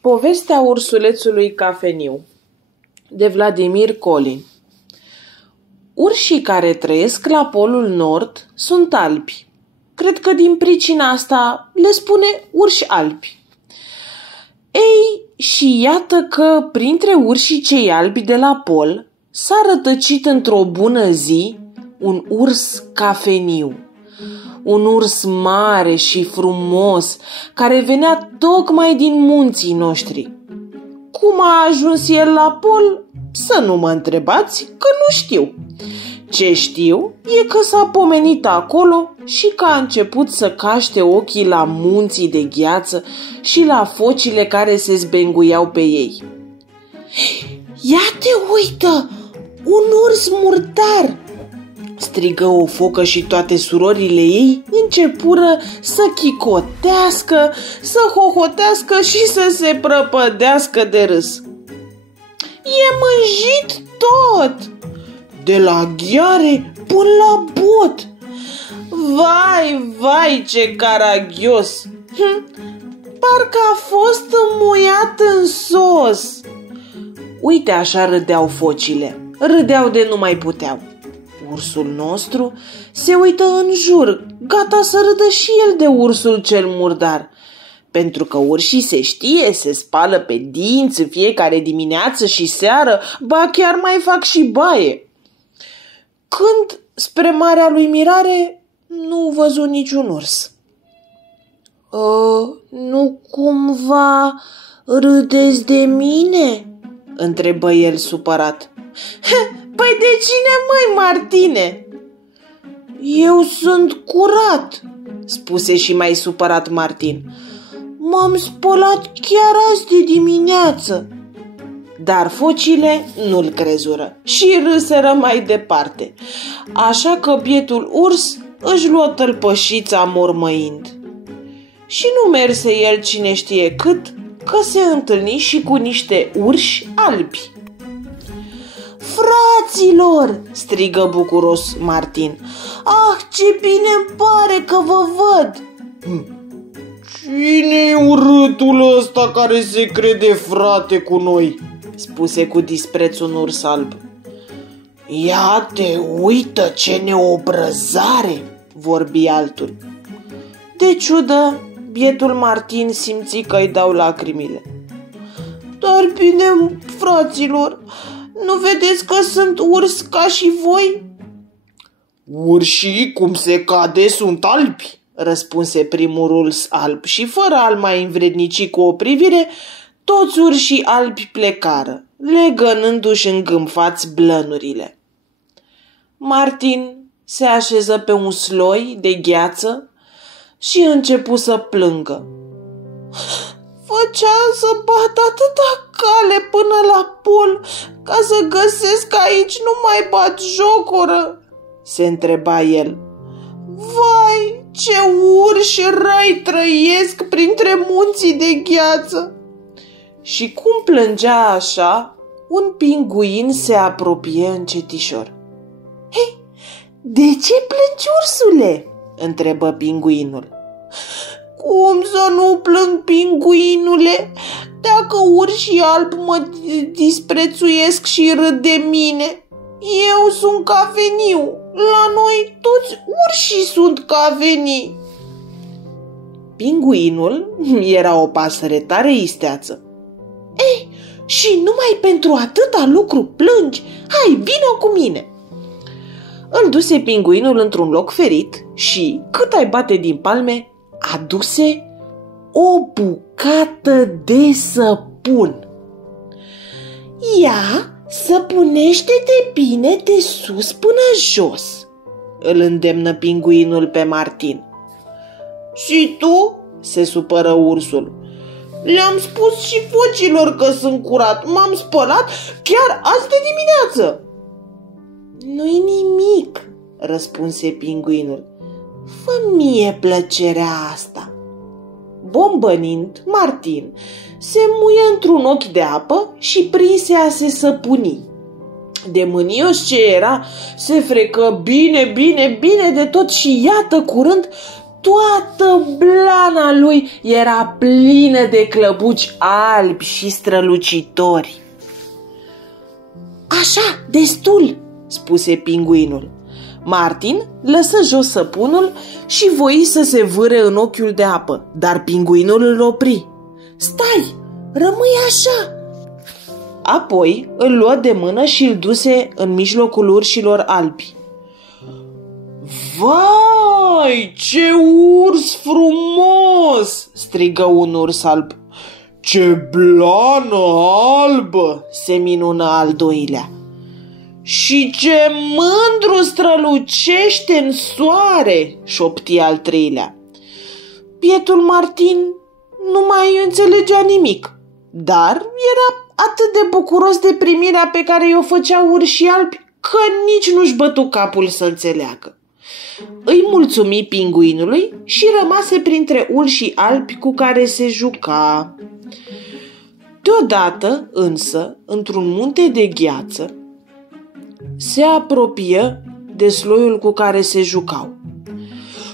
Povestea ursulețului cafeniu de Vladimir Colin. Urșii care trăiesc la Polul Nord sunt albi. Cred că din pricina asta le spune urși albi. Ei, și iată că printre urșii cei albi de la Pol s-a rătăcit într-o bună zi un urs cafeniu. Un urs mare și frumos, care venea tocmai din munții noștri. Cum a ajuns el la Pol? Să nu mă întrebați, că nu știu. Ce știu e că s-a pomenit acolo și că a început să caște ochii la munții de gheață și la focile care se zbenguiau pe ei. Ia te uită, un urs murdar! Strigă o focă și toate surorile ei începură să chicotească, să hohotească și să se prăpădească de râs. E mânjit tot, de la gheare până la bot. Vai, vai, ce caragios! Parcă a fost înmuiat în sos. Uite, așa râdeau focile, râdeau de nu mai puteau. Ursul nostru se uită în jur, gata să râdă și el de ursul cel murdar. Pentru că urșii se știe, se spală pe dinți în fiecare dimineață și seară, ba chiar mai fac și baie. Când, spre marea lui mirare, nu văzu niciun urs. Nu cumva râdeți de mine?" întrebă el supărat. Păi de cine, măi, Martine?" Eu sunt curat," spuse și mai supărat Martin. M-am spălat chiar azi de dimineață." Dar focile nu-l crezură și râseră mai departe, așa că bietul urs își luă tălpășița mormăind. Și nu merse el cine știe cât, că se întâlni și cu niște urși albi. Fraților, strigă bucuros Martin, ah, ce bine îmi pare că vă văd! Cine-i urâtul ăsta care se crede frate cu noi? Spuse cu dispreț un urs alb. Ia te uită ce neobrăzare, vorbi altul. De ciudă, bietul Martin simți că îi dau lacrimile. Dar bine, fraților, nu vedeți că sunt urs ca și voi? Urșii, cum se cade, sunt albi, răspunse primul urs alb și fără a-l mai învrednici cu o privire, toți urșii albi plecară, legănându-și îngâmfați blănurile. Martin se așeză pe un sloi de gheață și începu să plângă. Făceam să bat atâta cale până la Pol ca să găsesc că aici nu mai bat jocoră, se întreba el. Vai, ce urși răi trăiesc printre munții de gheață! Și cum plângea așa, un pinguin se apropie încetișor. Hei, de ce plângi, ursule? Întrebă pinguinul. Cum să nu plâng, pinguinule, dacă urșii albi mă disprețuiesc și râd de mine? Eu sunt cafeniu, la noi toți urșii sunt cafenii. Pinguinul era o pasăre tare isteață. Ei, și numai pentru atâta lucru plângi? Hai, vino cu mine! Îl duse pinguinul într-un loc ferit și, cât ai bate din palme, aduse o bucată de săpun. Ia, săpunește-te bine de sus până jos, îl îndemnă pinguinul pe Martin. Și tu? Se supără ursul. Le-am spus și focilor că sunt curat, m-am spălat chiar azi de dimineață. Nu-i nimic, răspunse pinguinul. Fă mie plăcerea asta. Bombănind, Martin se muie într-un ochi de apă și prinse a se săpuni. De mânios ce era, se frecă bine, bine, bine de tot și iată curând Toată blana lui era plină de clăbuci albi și strălucitori. Așa, destul, spuse pinguinul. Martin lăsă jos săpunul și voi să se vâre în ochiul de apă, dar pinguinul îl opri. Stai, rămâi așa! Apoi îl luă de mână și îl duse în mijlocul urșilor albi. Vai, ce urs frumos! Strigă un urs alb. Ce blană albă! Se minună al doilea. Și ce mândru strălucește în soare! Șopti al treilea. Bietul Martin nu mai înțelegea nimic, dar era atât de bucuros de primirea pe care i-o făceau urșii albi că nici nu-și bătu capul să înțeleagă. Îi mulțumi pinguinului și rămase printre urșii albi cu care se juca. Deodată, însă, într-un munte de gheață, se apropie de sloiul cu care se jucau.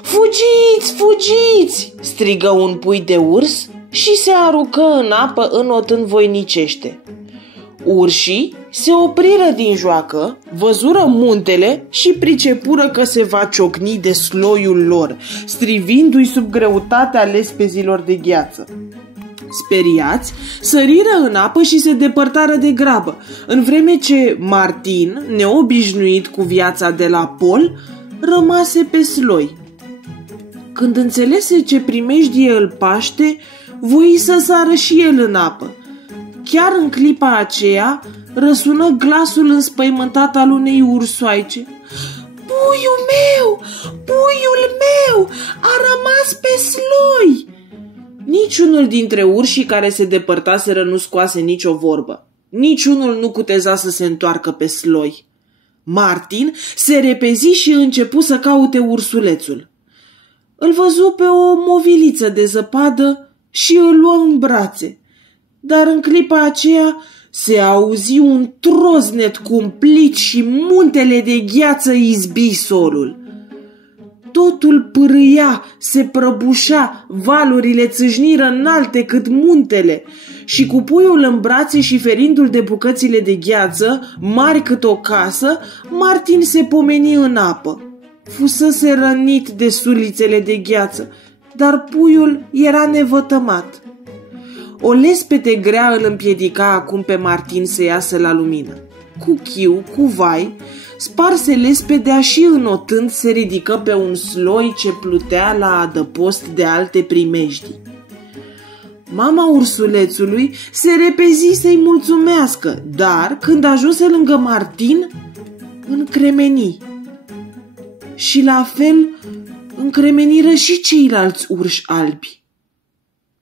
Fugiți, fugiți! Strigă un pui de urs și se aruncă în apă înotând voinicește. Urșii se opriră din joacă, văzură muntele și pricepură că se va ciocni de sloiul lor, strivindu-i sub greutatea lespezilor de gheață. Speriați, săriră în apă și se depărtară de grabă, în vreme ce Martin, neobișnuit cu viața de la pol, rămase pe sloi. Când înțelese ce primejdie îl paște, voi să sară și el în apă. Chiar în clipa aceea răsună glasul înspăimântat al unei ursoaice. Puiul meu! Puiul meu! A rămas pe sloi! Niciunul dintre urșii care se depărtaseră nu scoase nicio vorbă. Niciunul nu cuteza să se întoarcă pe sloi. Martin se repezi și începu să caute ursulețul. Îl văzu pe o moviliță de zăpadă și îl luă în brațe. Dar în clipa aceea se auzi un troznet cumplit și muntele de gheață izbi solul. Totul pârâia, se prăbușea, valurile țâșniră înalte cât muntele și cu puiul în brațe și ferindu-l de bucățile de gheață, mari cât o casă, Martin se pomeni în apă. Fusese rănit de sulițele de gheață, dar puiul era nevătămat. O lespede grea îl împiedica acum pe Martin să iasă la lumină. Cu chiu, cu vai, sparse lespedea și înotând se ridică pe un sloi ce plutea la adăpost de alte primejdii. Mama ursulețului se repezi să-i mulțumească, dar când ajunse lângă Martin, încremeni. Și la fel încremeniră și ceilalți urși albi.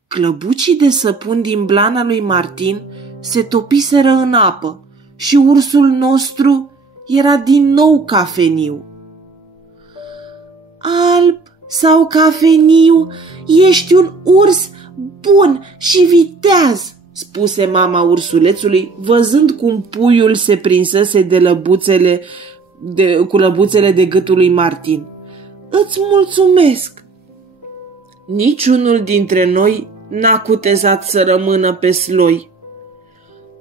Clăbucii de săpun din blana lui Martin se topiseră în apă și ursul nostru era din nou cafeniu. Alb sau cafeniu, ești un urs bun și viteaz, spuse mama ursulețului, văzând cum puiul se prinsese cu lăbuțele de gâtul lui Martin. Îți mulțumesc! Niciunul dintre noi n-a cutezat să rămână pe sloi.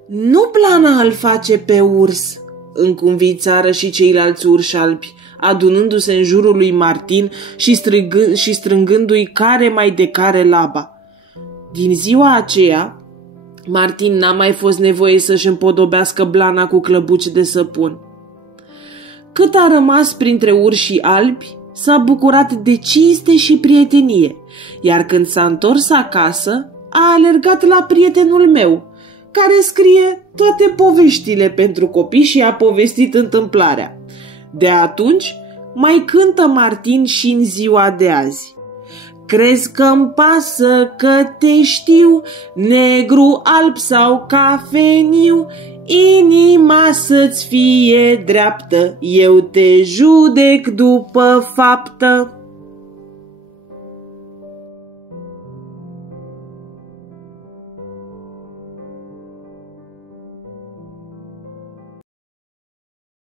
Nu blana îl face pe urs, înconvițară și ceilalți urși albi, adunându-se în jurul lui Martin și strângându-i care mai de care laba. Din ziua aceea, Martin n-a mai fost nevoie să-și împodobească blana cu clăbuci de săpun. Cât a rămas printre urșii albi, s-a bucurat de cinste și prietenie, iar când s-a întors acasă, a alergat la prietenul meu, care scrie toate poveștile pentru copii și a povestit întâmplarea. De atunci mai cântă Martin și în ziua de azi. Crezi că-mi pasă că te știu, negru, alb sau cafeniu, inima să-ți fie dreaptă, eu te judec după faptă.